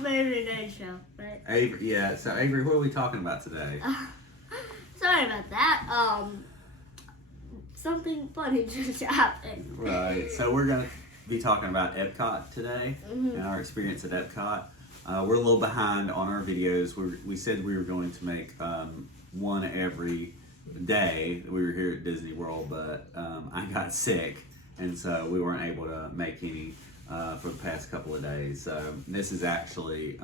from Avery Night Show, right? Avery, yeah. So Avery, what are we talking about today? Sorry about that. Something funny just happened. Right. So we're gonna be talking about Epcot today and our experience at Epcot. We're a little behind on our videos. We said we were going to make one every day. We were here at Disney World, but I got sick, and so we weren't able to make any for the past couple of days. So this is actually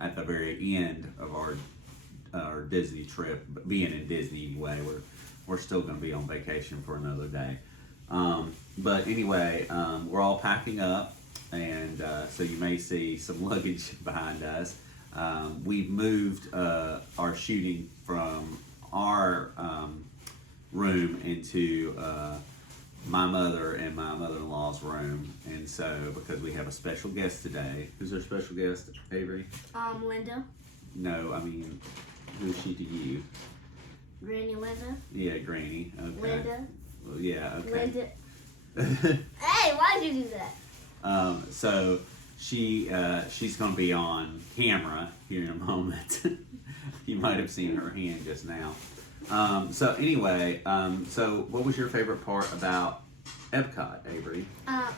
at the very end of our Disney trip. Being in Disney anyway, we're still going to be on vacation for another day. But anyway, we're all packing up, and so you may see some luggage behind us. We've moved our shooting from our room into my mother and my mother-in-law's room, and so because we have a special guest today. Who's our special guest, Avery? Linda. No, I mean, who's she to you? Granny Linda. Yeah, Granny. Okay. Linda. Well, yeah, okay. Linda. Hey, why'd you do that? So she's going to be on camera here in a moment. You might have seen her hand just now. So anyway, so what was your favorite part about Epcot, Avery? My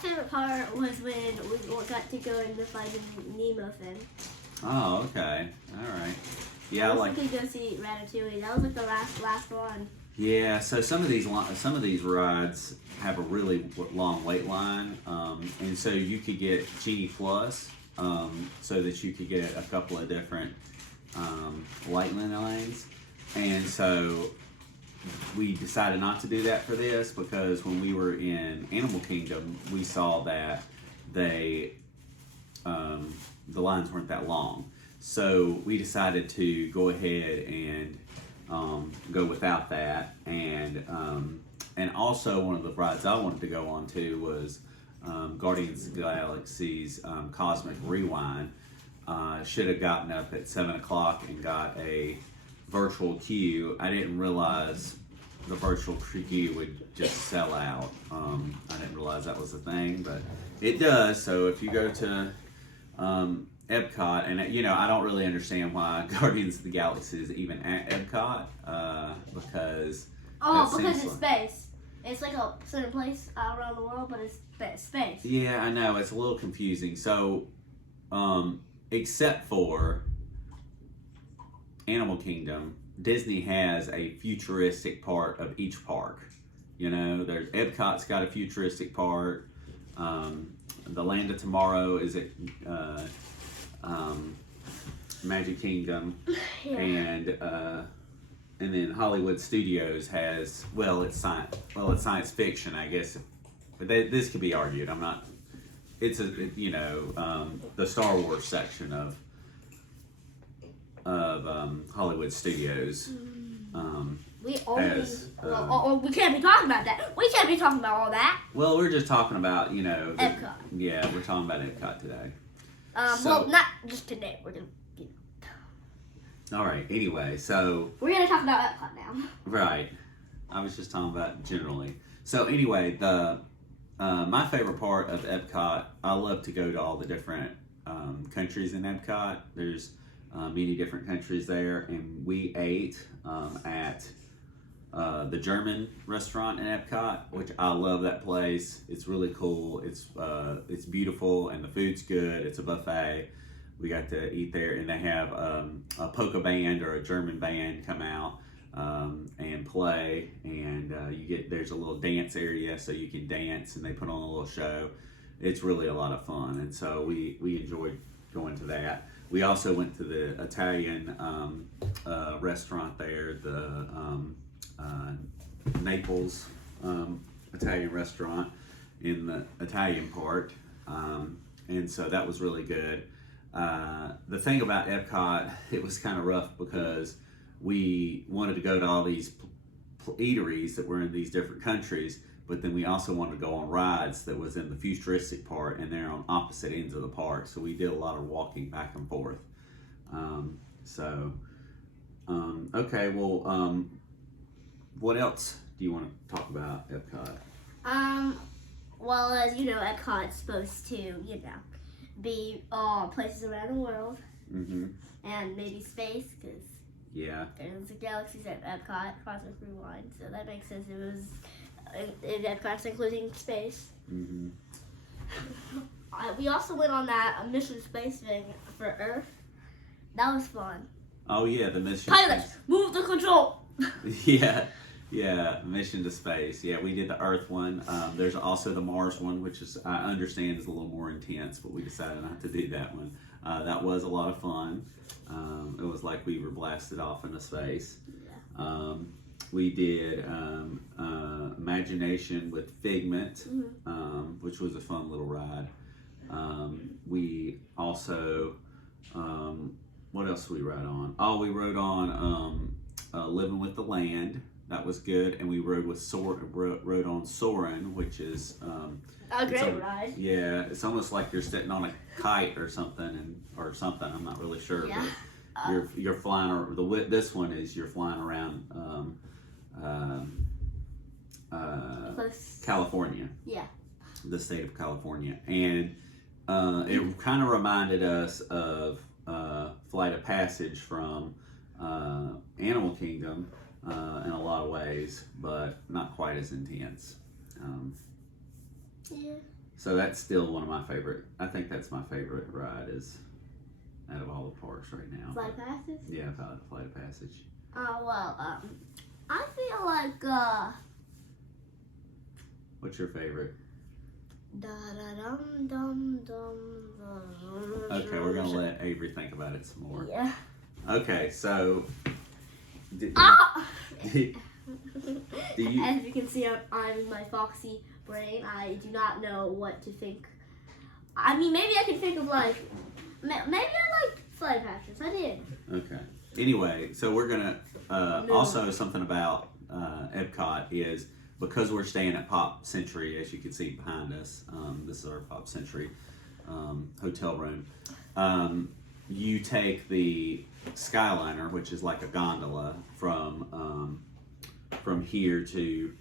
favorite part was when we got to go in the Finding Nemo thing. Oh, okay. All right. Yeah, we could go see Ratatouille. That was like the last one. Yeah, so some of these rides have a really long wait line, and so you could get Genie Plus, so that you could get a couple of different lightning lanes, and so we decided not to do that for this because when we were in Animal Kingdom, we saw that the lines weren't that long. So we decided to go ahead and go without that, and also one of the rides I wanted to go on to was Guardians of the Galaxy's Cosmic Rewind. Should have gotten up at 7 o'clock and got a virtual queue. I didn't realize the virtual queue would just sell out. I didn't realize that was a thing, but it does. So if you go to Epcot, and I don't really understand why Guardians of the Galaxy is even at Epcot, because it's space. It's like a certain place around the world, but it's space. Yeah, I know, it's a little confusing. So, except for Animal Kingdom, Disney has a futuristic part of each park. There's Epcot's got a futuristic part. The Land of Tomorrow is at Magic Kingdom, Yeah. and then Hollywood Studios has it's science fiction, I guess, but this could be argued. I'm not. It's the Star Wars section of Hollywood Studios. We can't be talking about that. We can't be talking about all that. Well, we're just talking about Epcot. Yeah, we're talking about Epcot today. Well, not just today. We're gonna. All right. Anyway, so we're gonna talk about Epcot now. Right. I was just talking about generally. So anyway, the my favorite part of Epcot, I love to go to all the different countries in Epcot. There's many different countries there, and we ate at the German restaurant in Epcot, which I love that place. It's really cool. It's beautiful, and the food's good. It's a buffet. We got to eat there, and they have a polka band or a German band come out and play, and there's a little dance area so you can dance, and they put on a little show. It's really a lot of fun, and so we enjoyed going to that. We also went to the Italian restaurant there, the Naples Italian restaurant in the Italian part, and so that was really good. The thing about Epcot, it was kind of rough because we wanted to go to all these eateries that were in these different countries, but then we also wanted to go on rides that was in the futuristic part, and they're on opposite ends of the park, so we did a lot of walking back and forth. Okay, well, what else do you want to talk about Epcot? Well, as you know, Epcot's supposed to, be places around the world. Mm-hmm. And maybe space, because there's the galaxies at Epcot, Cosmic Rewind, so that makes sense. It was in Epcot's including space. Mm-hmm. We also went on that mission space thing for Earth. That was fun. Oh yeah, the mission. Pilot, move the control. Yeah, mission to space. Yeah, we did the Earth one. There's also the Mars one, which is I understand is a little more intense, but we decided not to do that one. That was a lot of fun. It was like we were blasted off into space. Yeah. We did Imagination with Figment, which was a fun little ride. We also, what else did we ride on? Oh, we rode on Living with the Land. That was good, and we rode on Soarin', which is a great ride. Yeah, it's almost like you're sitting on a kite or something, I'm not really sure. Yeah. But you're flying. This one is you're flying around California. Yeah. The state of California, and it kind of reminded us of Flight of Passage from Animal Kingdom. In a lot of ways, but not quite as intense. Yeah. So that's still one of my favorite. I think that's my favorite ride is out of all the parks right now. Flight of Passage? Yeah, Flight of Passage. I feel like What's your favorite? Da da dum dum dum. Okay, we're gonna let Avery think about it some more. Yeah. Okay, so. Do you? As you can see, I'm in my foxy brain. I do not know what to think. I mean, maybe I can think of like, maybe I like Flight of Passage. I did. Okay. Anyway, so we're gonna also something about Epcot is because we're staying at Pop Century, as you can see behind us. This is our Pop Century hotel room. You take the Skyliner, which is like a gondola from here to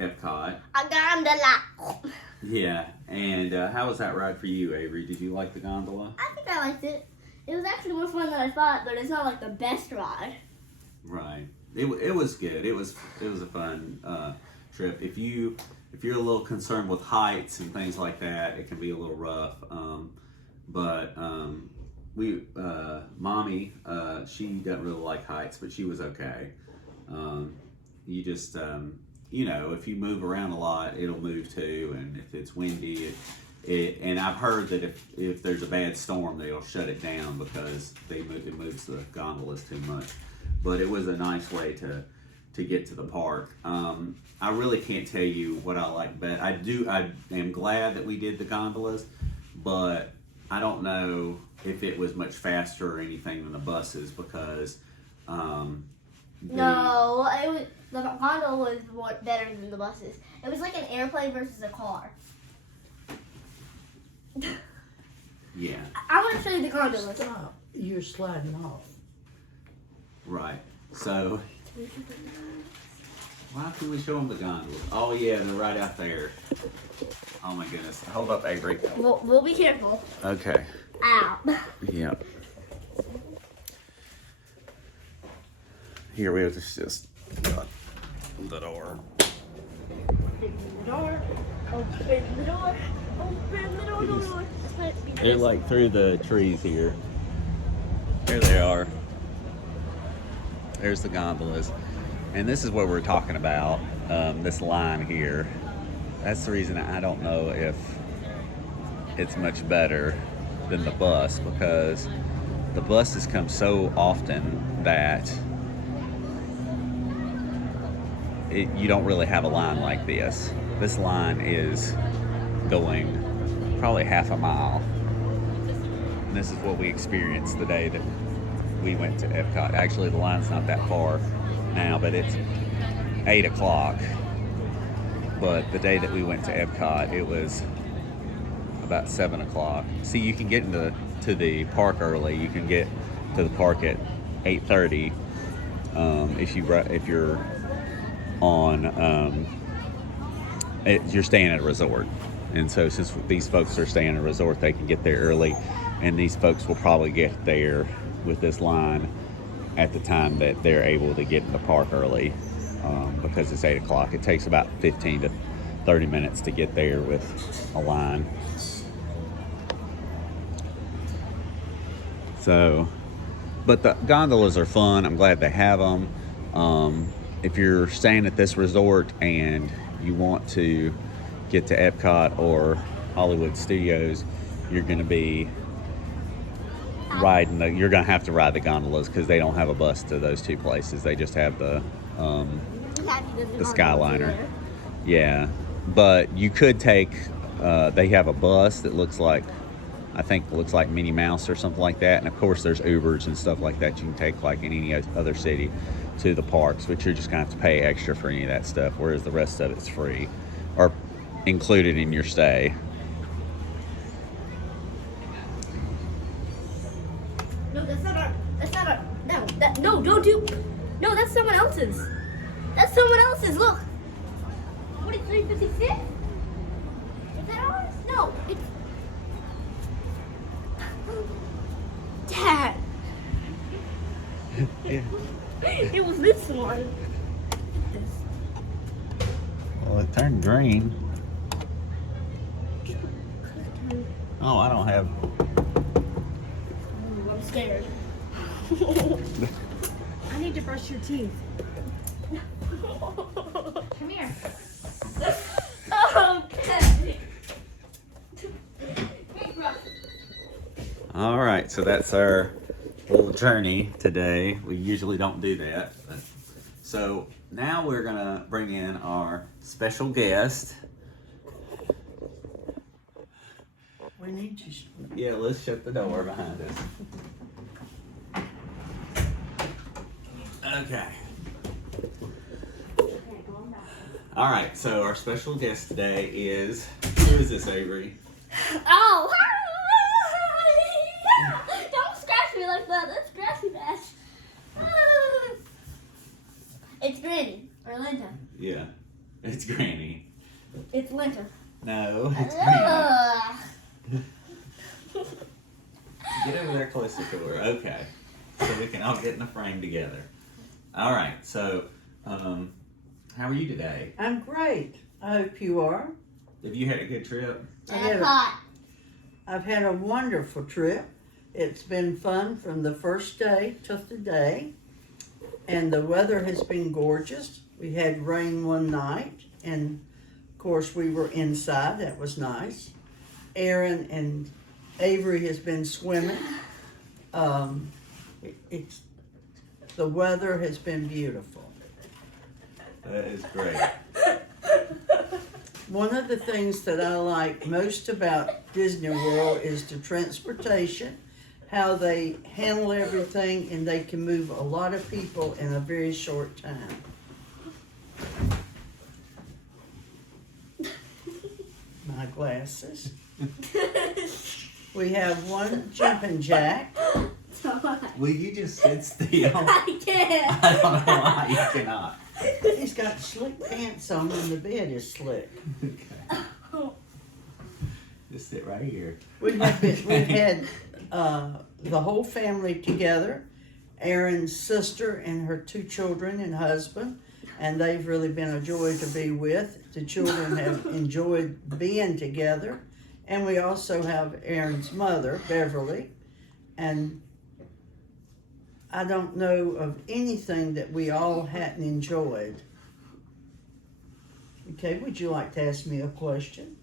Epcot. A gondola. Yeah, and how was that ride for you, Avery? Did you like the gondola? I think I liked it. It was actually more fun than I thought, but it's not like the best ride. Right. It was good. It was a fun trip. If you're a little concerned with heights and things like that, it can be a little rough. But Mommy, she doesn't really like heights, but she was okay. You just, if you move around a lot, it'll move too, and if it's windy, and I've heard that if there's a bad storm, they'll shut it down because it moves the gondolas too much. But it was a nice way to get to the park. I really can't tell you what I like best. I am glad that we did the gondolas, but I don't know if it was much faster or anything than the buses because the gondola was better than the buses. It was like an airplane versus a car. Yeah. I want to show you the gondola. Stop. You're sliding off. Right. So, why can't we show them the gondolas? Oh yeah, they're right out there. Oh my goodness. Hold up, Avery. We'll be careful. Okay. Ow. Yeah. Here we are. Just the door. Open the door. Open the door. Open the door. They're like through the trees here. Here they are. There's the gondolas. And this is what we're talking about, this line here. That's the reason I don't know if it's much better than the bus, because the buses come so often that you don't really have a line like this. This line is going probably half a mile. And this is what we experienced the day that we went to Epcot. Actually, the line's not that far now, but it's 8 o'clock. But the day that we went to Epcot, it was about 7 o'clock. See, you can get to the park early. You can get to the park at 8:30 if you're on you're staying at a resort. And so since these folks are staying in a resort, they can get there early, and these folks will probably get there with this line at the time that they're able to get in the park early, because it's 8 o'clock. It takes about 15 to 30 minutes to get there with a line. So, but the gondolas are fun. I'm glad they have them. If you're staying at this resort and you want to get to Epcot or Hollywood Studios, you're going to be you're going to have to ride the gondolas, because they don't have a bus to those two places. They just have the Skyliner. Yeah, but you could take, they have a bus that looks like Minnie Mouse or something like that. And of course there's Ubers and stuff like that you can take like in any other city to the parks, but you're just going to have to pay extra for any of that stuff, whereas the rest of it's free or included in your stay. No, that's not our. No, don't do. No, that's someone else's. That's someone else's. Look. 4356. Is that ours? No, it's. Dad. Yeah. It was this one. Well, it turned green. Oh, I don't have. I'm scared. I need to brush your teeth. Come here. Okay. All right, so that's our little journey today. We usually don't do that. So now we're gonna bring in our special guest. We need to. Yeah, let's shut the door behind us. Okay. All right, so our special guest today is, who is this, Avery? Oh! Don't scratch me like that. That's scratchy bash. It's Granny or Linda. Yeah, it's Granny. It's Linda. No, it's Granny. Get over there closer to her. Okay, so we can all get in the frame together. All right, so how are you today? I'm great. I hope you are. Have you had a good trip? I've had a wonderful trip. It's been fun from the first day to today. And the weather has been gorgeous. We had rain one night. And, of course, we were inside. That was nice. Aaron and Avery has been swimming. The weather has been beautiful. That is great. One of the things that I like most about Disney World is the transportation, how they handle everything, and they can move a lot of people in a very short time. My glasses. We have one jumping jack. Will you just sit still? I can't. I don't know why you cannot. He's got slick pants on and the bed is slick. Okay. Just sit right here. We've had the whole family together, Aaron's sister and her 2 children and husband, and they've really been a joy to be with. The children have enjoyed being together, and we also have Aaron's mother, Beverly, and I don't know of anything that we all hadn't enjoyed. Okay, would you like to ask me a question?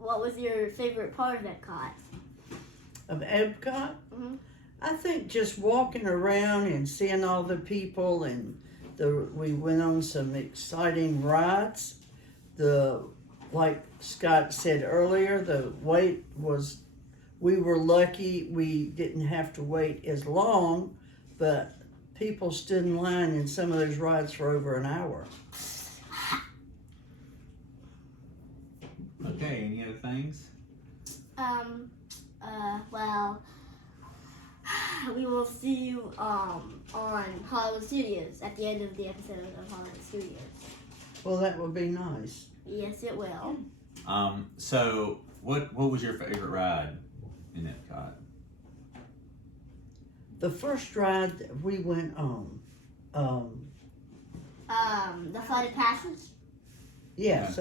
What was your favorite part of Epcot? Of Epcot? Mm-hmm. I think just walking around and seeing all the people, and we went on some exciting rides. Like Scott said earlier, the wait was, we were lucky we didn't have to wait as long, but people stood in line in some of those rides for over an hour. Okay, any other things? Well, we will see you on Hollywood Studios at the end of the episode of Hollywood Studios. Well, that would be nice. Yes, it will. So what was your favorite ride in Epcot? The first ride that we went on, The Flooded Passage. yes,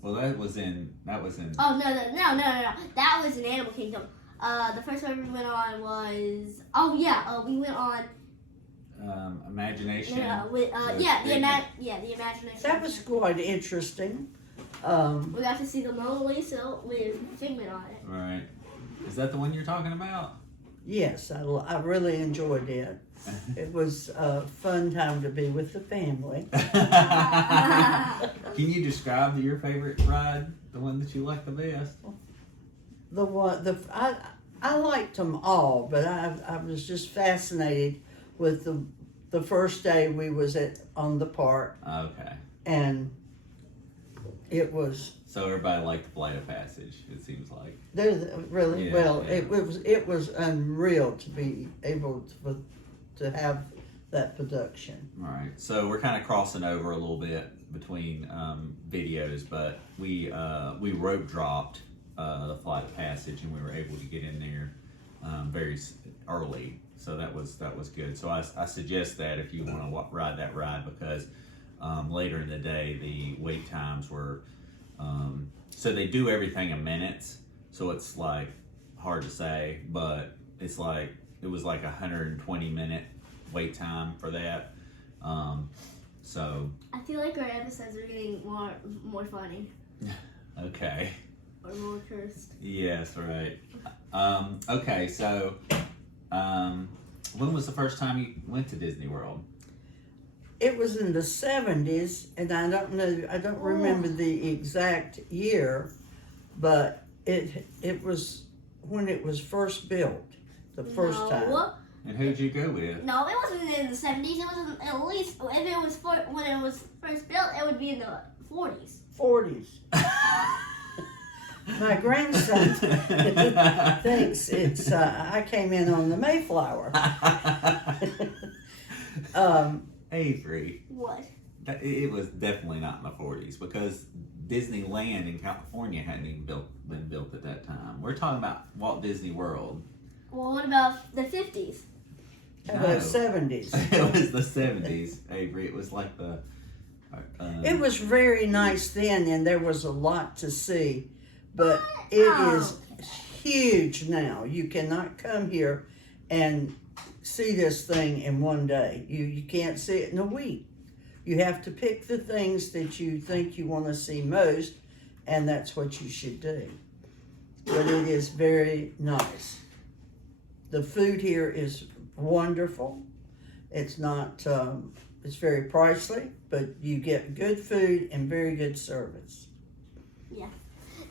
Well, that was in. Oh no! That was in Animal Kingdom. The first one we went on was. We went on. Imagination. The Imagination. that was quite interesting. We got to see the Mona Lisa with Figment on it. Right. Is that the one you're talking about? Yes, I really enjoyed it. It was a fun time to be with the family. Can you describe your favorite ride? The one that you like the best? I liked them all, but I was just fascinated with the first day we was on the park, Okay. and it was So everybody liked the Flight of Passage. It seems like. really Yeah, well. yeah. It was unreal to be able to have that production. All right. So we're kind of crossing over a little bit between videos, but we rope dropped the Flight of Passage, and we were able to get in there very early. So that was good. So I suggest that if you want to ride that ride, because later in the day the wait times were so they do everything in minutes. So it's like hard to say, but it's like it was like 120-minute wait time for that. So I feel like our episodes are getting more funny okay. or more cursed. Yes, right. Okay, so when was the first time you went to Disney World? It was in the 70s, and I don't remember the exact year, but it was when it was first built, the first time. And who'd you go with? No, it wasn't in the 70s. It was at least, if it was when it was first built, it would be in the 40s. 40s. My grandson thinks it's, I came in on the Mayflower. Avery. What? It was definitely not in the 40s, because Disneyland in California hadn't even been built at that time. We're talking about Walt Disney World. Well, what about the 50s? The 70s. It was the 70s, Avery. It was like the... It was very nice then, and there was a lot to see, but it is huge now. You cannot come here and see this thing in one day. You can't see it in a week. You have to pick the things that you think you want to see most, and that's what you should do. But it is very nice. The food here is wonderful. It's not, it's very pricey, but you get good food and very good service. Yeah.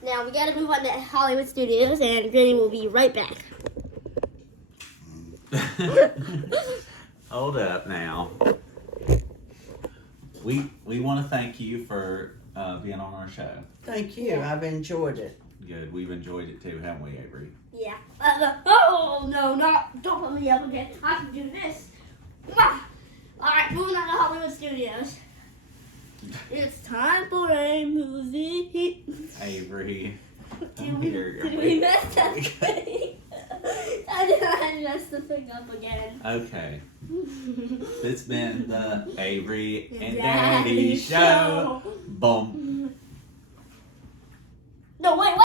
Now, we got to move on to Hollywood Studios, and Granny will be right back. Hold up now. We want to thank you for being on our show. Thank you. I've enjoyed it. Good. We've enjoyed it too, haven't we, Avery? Yeah. Don't put me up again. I can do this. Alright, moving on to Hollywood Studios. It's time for a movie. Avery. Did we mess up thing? I messed the thing up again. Okay. It's been the Avery and Daddy Daddy show. Boom. No, wait.